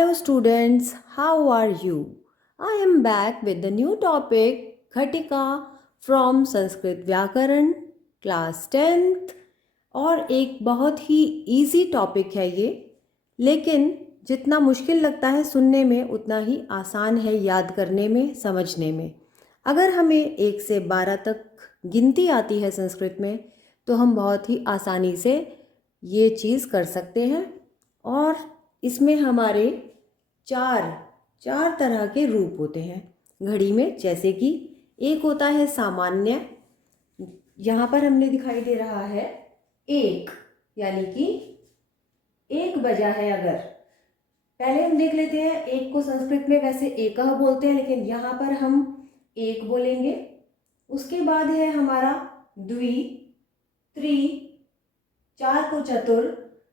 Hello students, how are you? I am back with the new topic Ghatika from Sanskrit Vyakaran class 10th और एक बहुत ही easy topic है ये, लेकिन जितना मुश्किल लगता है सुनने में उतना ही आसान है याद करने में, समझने में। अगर हमें 1 से 12 तक गिनती आती है संस्कृत में तो हम बहुत ही आसानी से ये चीज़ कर सकते हैं। और इसमें हमारे चार तरह के रूप होते हैं घड़ी में, जैसे कि एक होता है सामान्य, यहाँ पर हमने दिखाई दे रहा है एक, यानी कि 1 बजा है। अगर पहले हम देख लेते हैं एक को संस्कृत में वैसे एकह बोलते हैं, लेकिन यहाँ पर हम एक बोलेंगे। उसके बाद है हमारा द्वि, त्रि, 4 को चतुर,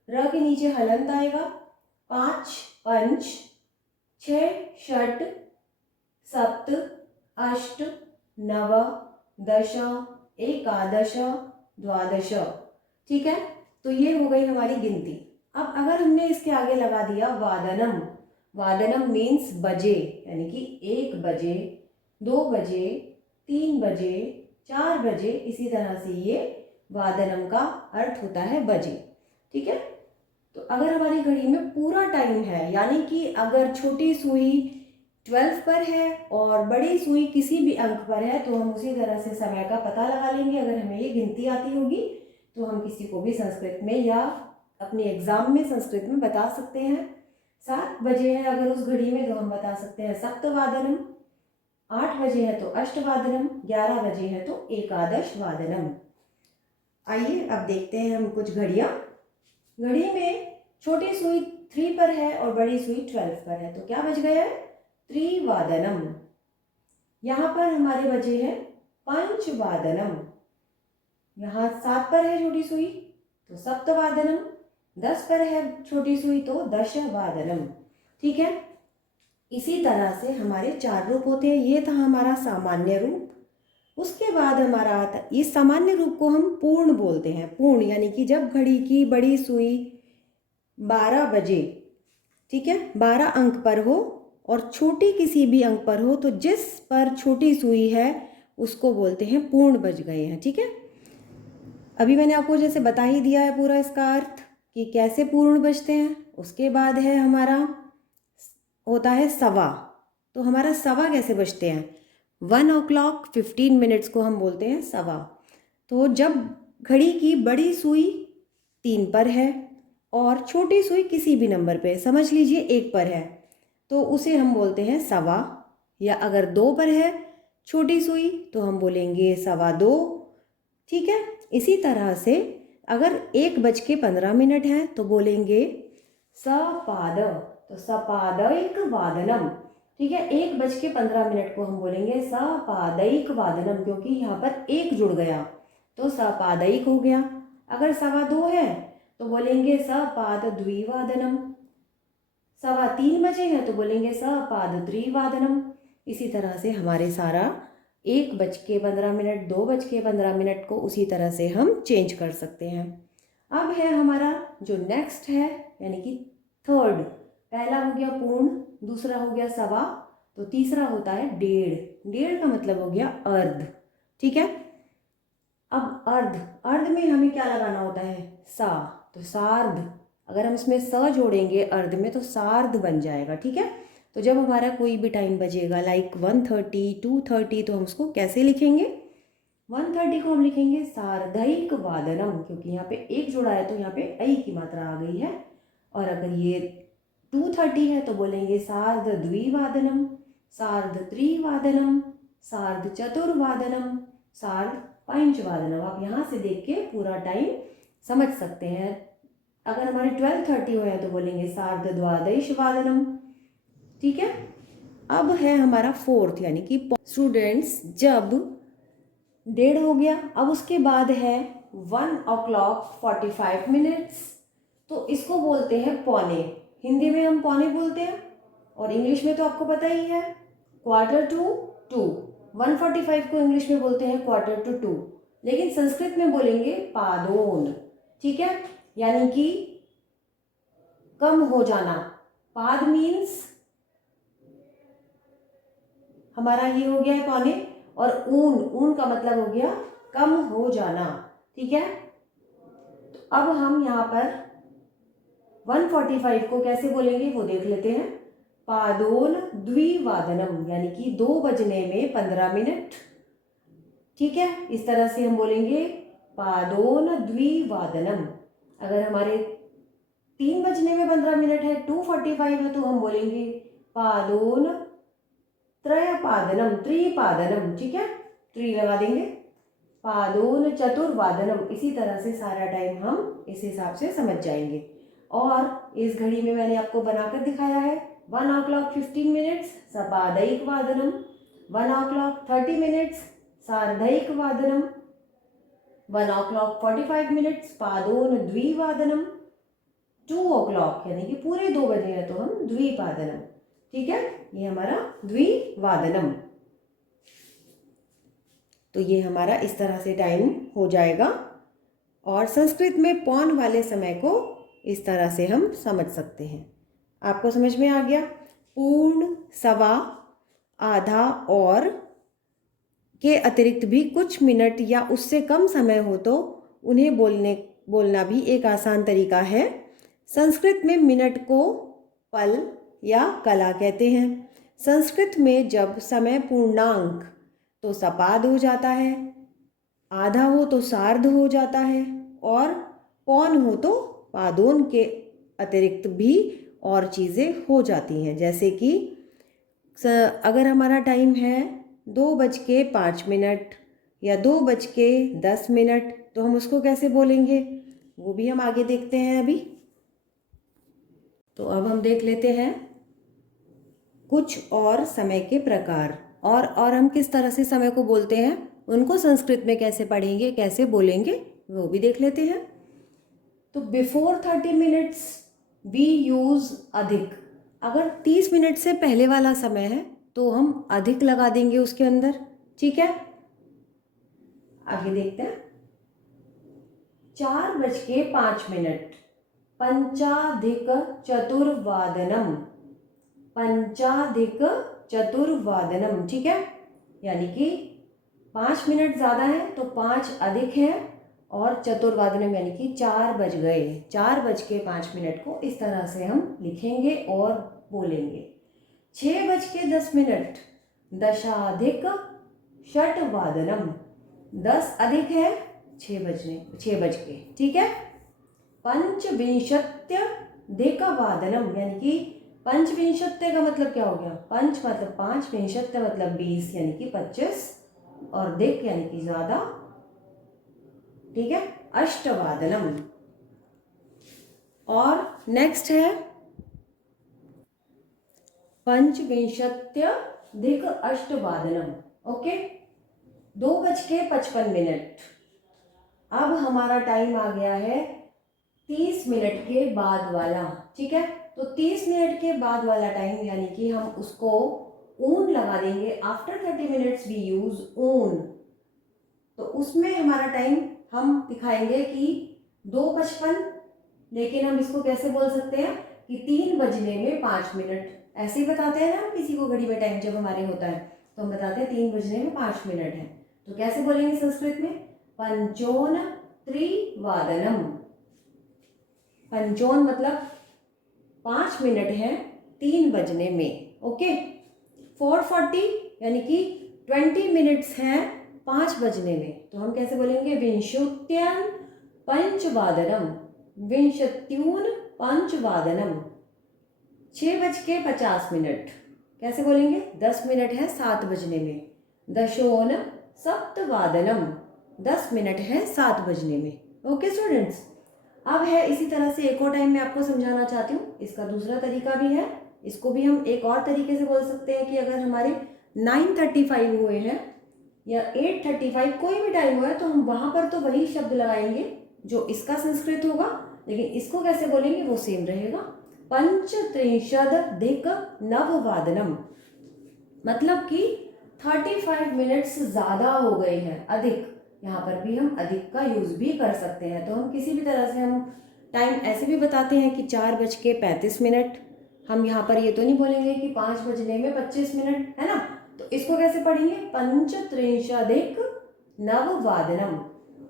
र के नीचे हलंत आएगा, 5 पंच, 6 षट, सप्त, अष्ट, नव, दश, एकादश, द्वादश। ठीक है, तो ये हो गई हमारी गिनती। अब अगर हमने इसके आगे लगा दिया वादनम, वादनम मीन्स बजे, यानी कि 1 बजे, 2 बजे, 3 बजे, 4 बजे, इसी तरह से ये वादनम का अर्थ होता है बजे। ठीक है, तो अगर हमारी घड़ी में पूरा टाइम है, यानी कि अगर छोटी सुई 12 पर है और बड़ी सुई किसी भी अंक पर है, तो हम उसी तरह से समय का पता लगा लेंगे। अगर हमें ये गिनती आती होगी तो हम किसी को भी संस्कृत में या अपने एग्जाम में संस्कृत में बता सकते हैं। 7 बजे है अगर उस घड़ी में, तो हम बता सकते हैं सप्तवादनम, 8 बजे है तो अष्टवादनम, 11 बजे है तो एकादश वादनम। आइए अब देखते हैं हम कुछ घड़ियाँ। घड़ी में छोटी सुई 3 पर है और बड़ी सुई 12 पर है, तो क्या बज गया है? त्रिवादनम। यहाँ पर हमारे बजे हैं पंचवादनम। यहाँ 7 पर है छोटी सुई तो सप्तवादनम, 10 पर है छोटी सुई तो दशवादनम। ठीक है, इसी तरह से हमारे 4 रूप होते हैं। ये था हमारा सामान्य रूप। उसके बाद हमारा आता, इस सामान्य रूप को हम पूर्ण बोलते हैं। पूर्ण यानी कि जब घड़ी की बड़ी सुई 12 बजे, ठीक है, 12 अंक पर हो और छोटी किसी भी अंक पर हो, तो जिस पर छोटी सुई है उसको बोलते हैं पूर्ण बज गए हैं। ठीक है, अभी मैंने आपको जैसे बता ही दिया है पूरा इसका अर्थ कि कैसे पूर्ण बजते हैं। उसके बाद है हमारा होता है सवा। तो हमारा सवा कैसे बजते हैं? 1:15 को हम बोलते हैं सवा। तो जब घड़ी की बड़ी सुई 3 पर है और छोटी सुई किसी भी नंबर पे, समझ लीजिए 1 पर है, तो उसे हम बोलते हैं सवा। या अगर 2 पर है छोटी सुई तो हम बोलेंगे 2:15। ठीक है, इसी तरह से अगर 1:15 है तो बोलेंगे सपाद, तो सपादैक वादनम। ठीक है, 1:15 को हम बोलेंगे सपादैक वादनम, क्योंकि यहाँ पर 1 जुड़ गया तो सपादैक हो गया। अगर 2:15 है तो बोलेंगे सपाद द्विवादनम। 3:15 बजे हैं तो बोलेंगे सपाद त्रिवादनम। इसी तरह से हमारे सारा 1:15, 2:15 को उसी तरह से हम चेंज कर सकते हैं। अब है हमारा जो नेक्स्ट है, यानी कि थर्ड। पहला हो गया पूर्ण, दूसरा हो गया सवा, तो तीसरा होता है डेढ़। डेढ़ का मतलब हो गया अर्ध। ठीक है, अब अर्ध, अर्ध में हमें क्या लगाना होता है? सा, तो सार्ध। अगर हम इसमें स जोड़ेंगे अर्ध में तो सार्ध बन जाएगा। ठीक है, तो जब हमारा कोई भी टाइम बजेगा लाइक 1:30, 2:30, तो हम उसको कैसे लिखेंगे? 1:30 को हम लिखेंगे सार्धैक वादनम, क्योंकि यहाँ पे 1 जुड़ा है तो यहाँ पे ऐ की मात्रा आ गई है। और अगर ये 2:30 है तो बोलेंगे सार्ध द्विवादनम, सार्ध त्रिवादनम, सार्ध चतुर्वादनम, सार्ध पंचवादनम। आप यहाँ से देख के पूरा टाइम समझ सकते हैं। अगर हमारे 12:30 हो है तो बोलेंगे सार्ध द्वादश वादनम। ठीक है, अब है हमारा फोर्थ, यानी कि स्टूडेंट्स जब 1:30 हो गया, अब उसके बाद है 1:45, तो इसको बोलते हैं पौने। हिंदी में हम पौने बोलते हैं और इंग्लिश में तो आपको पता ही है 1:45 1:45 को इंग्लिश में बोलते हैं 1:45, लेकिन संस्कृत में बोलेंगे पादोन। ठीक है, यानी कि कम हो जाना, पाद मीन्स हमारा ये हो गया है पौने, और ऊन का मतलब हो गया कम हो जाना। ठीक है, तो अब हम यहाँ पर 1:45 को कैसे बोलेंगे वो देख लेते हैं। पादोन द्विवादनम, यानी कि 2 बजने में 15 मिनट। ठीक है, इस तरह से हम बोलेंगे पादोन द्विवादनम। अगर हमारे 3 बजने में 15 मिनट है, 2:45 है, तो हम बोलेंगे पादोन त्रयपादनम, त्रिपादनम। ठीक है, त्रि लगा देंगे। पादोन चतुर्वादनम। इसी तरह से सारा टाइम हम इस हिसाब से समझ जाएंगे। और इस घड़ी में मैंने आपको बनाकर दिखाया है 1:15 सपादैक वादनम, 1:30 सार्धैक वादनम, 1:45 पादोन द्विवादनम, 2 यानी कि पूरे 2 बजे हैं तो हम द्विपादनम। ठीक है, ये हमारा द्विवादनम। तो ये हमारा इस तरह से टाइम हो जाएगा। और संस्कृत में पौन वाले समय को इस तरह से हम समझ सकते हैं। आपको समझ में आ गया? पूर्ण, सवा, आधा और के अतिरिक्त भी कुछ मिनट या उससे कम समय हो तो उन्हें बोलना भी एक आसान तरीका है। संस्कृत में मिनट को पल या कला कहते हैं। संस्कृत में जब समय पूर्णांक तो सपाद हो जाता है, आधा हो तो सार्ध हो जाता है, और पौन हो तो पादोन के अतिरिक्त भी और चीज़ें हो जाती हैं। जैसे कि अगर हमारा टाइम है 2:05 या 2:10, तो हम उसको कैसे बोलेंगे वो भी हम आगे देखते हैं अभी। तो अब हम देख लेते हैं कुछ और समय के प्रकार, और हम किस तरह से समय को बोलते हैं, उनको संस्कृत में कैसे पढ़ेंगे, कैसे बोलेंगे, वो भी देख लेते हैं। तो बिफोर 30 मिनट्स वी यूज़ अधिक। अगर 30 मिनट से पहले वाला समय है तो हम अधिक लगा देंगे उसके अंदर। ठीक है, आगे देखते हैं। 4:05 पंचाधिक चतुर्वादनम, पंचाधिक चतुर्वादनम। ठीक है, यानी कि 5 मिनट ज़्यादा है तो 5 अधिक है, और चतुर्वादनम यानी कि 4 बज गए। 4:05 को इस तरह से हम लिखेंगे और बोलेंगे। 6:10 दशाधिक षट्वादनम, 10 अधिक है 6 बज के। ठीक है, पंचविंशत्यधिकवादनम, यानी कि पंचविंशत्य का मतलब क्या हो गया, पंच मतलब 5, विंशत्य मतलब 20 यानी कि 25, और दिक यानी कि ज़्यादा। ठीक है, अष्टवादनम। और नेक्स्ट है पंचविंशत्यधिक अष्टवादनम। ओके, 2:55। अब हमारा टाइम आ गया है 30 मिनट के बाद वाला। ठीक है, तो 30 मिनट के बाद वाला टाइम यानी कि हम उसको ऊन लगा देंगे। आफ्टर 30 मिनट्स वी यूज ऊन। तो उसमें हमारा टाइम हम दिखाएंगे कि 2:55, लेकिन हम इसको कैसे बोल सकते हैं कि 3 बजने में 5 मिनट। ऐसे ही बताते हैं ना हम किसी को घड़ी में टाइम जब हमारे होता है तो हम बताते हैं 3 बजने में 5 मिनट है। तो कैसे बोलेंगे संस्कृत में? पंचोन त्रिवादनम। पंचोन मतलब 5 मिनट है 3 बजने में। ओके, 4:40 यानी कि 20 मिनट्स हैं 5 बजने में, तो हम कैसे बोलेंगे? विंशुत्यन पंचवादनम, विंशत्यून पंचवादनम। 6:50 कैसे बोलेंगे? 10 मिनट है 7 बजने में। दशोन सप्तवादनम, 10 मिनट है 7 बजने में। ओके स्टूडेंट्स, अब है इसी तरह से एक और टाइम मैं आपको समझाना चाहती हूँ। इसका दूसरा तरीका भी है, इसको भी हम एक और तरीके से बोल सकते हैं कि अगर हमारे 9:35 हुए हैं या 8:35 कोई भी टाइम हुआ है तो हम वहाँ पर तो वही शब्द लगाएंगे जो इसका संस्कृत होगा, लेकिन इसको कैसे बोलेंगे वो सेम रहेगा। पंचत्रिंशदधिक नववादनम, मतलब कि 35 मिनट्स ज़्यादा हो गए हैं, अधिक। यहाँ पर भी हम अधिक का यूज़ भी कर सकते हैं। तो हम किसी भी तरह से हम टाइम ऐसे भी बताते हैं कि 4:35, हम यहाँ पर ये तो नहीं बोलेंगे कि 5 बजने में 25 मिनट, है ना। तो इसको कैसे पढ़ेंगे, पंचत्रिंशदिक नववादनम।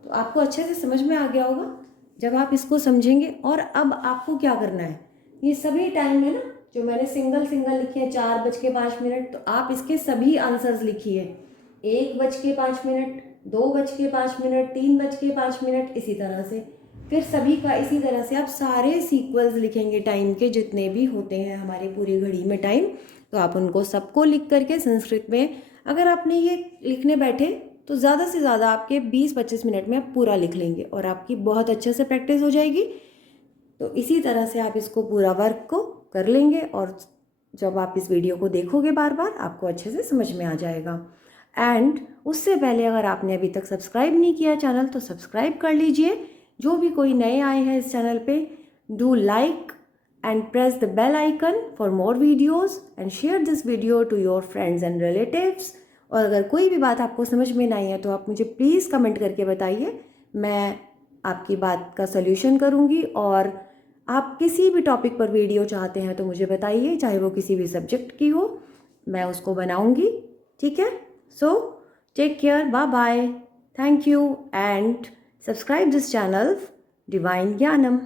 तो आपको अच्छे से समझ में आ गया होगा जब आप इसको समझेंगे। और अब आपको क्या करना है, ये सभी टाइम है ना जो मैंने सिंगल सिंगल लिखे हैं, 4:05, तो आप इसके सभी आंसर्स लिखिए। 1:05, 2:05, 3:05, इसी तरह से फिर सभी का इसी तरह से आप सारे सीक्वल्स लिखेंगे टाइम के, जितने भी होते हैं हमारे पूरी घड़ी में टाइम। तो आप उनको सबको लिख करके संस्कृत में अगर आपने ये लिखने बैठे तो ज़्यादा से ज़्यादा आपके 20-25 मिनट में आप पूरा लिख लेंगे और आपकी बहुत अच्छे से प्रैक्टिस हो जाएगी। तो इसी तरह से आप इसको पूरा वर्क को कर लेंगे और जब आप इस वीडियो को देखोगे बार बार आपको अच्छे से समझ में आ जाएगा। एंड उससे पहले अगर आपने अभी तक सब्सक्राइब नहीं किया चैनल तो सब्सक्राइब कर लीजिए। जो भी कोई नए आए हैं इस चैनल पे, do like and press the bell icon for more videos and share this video to your friends and relatives। और अगर कोई भी बात आपको समझ में नहीं है तो आप मुझे प्लीज़ कमेंट करके बताइए, मैं आपकी बात का सल्यूशन करूँगी। और आप किसी भी टॉपिक पर वीडियो चाहते हैं तो मुझे बताइए, चाहे वो किसी भी सब्जेक्ट की हो, मैं उसको बनाऊँगी। ठीक है, so take care, bye bye, thank you and subscribe this channel Divine ज्ञानम।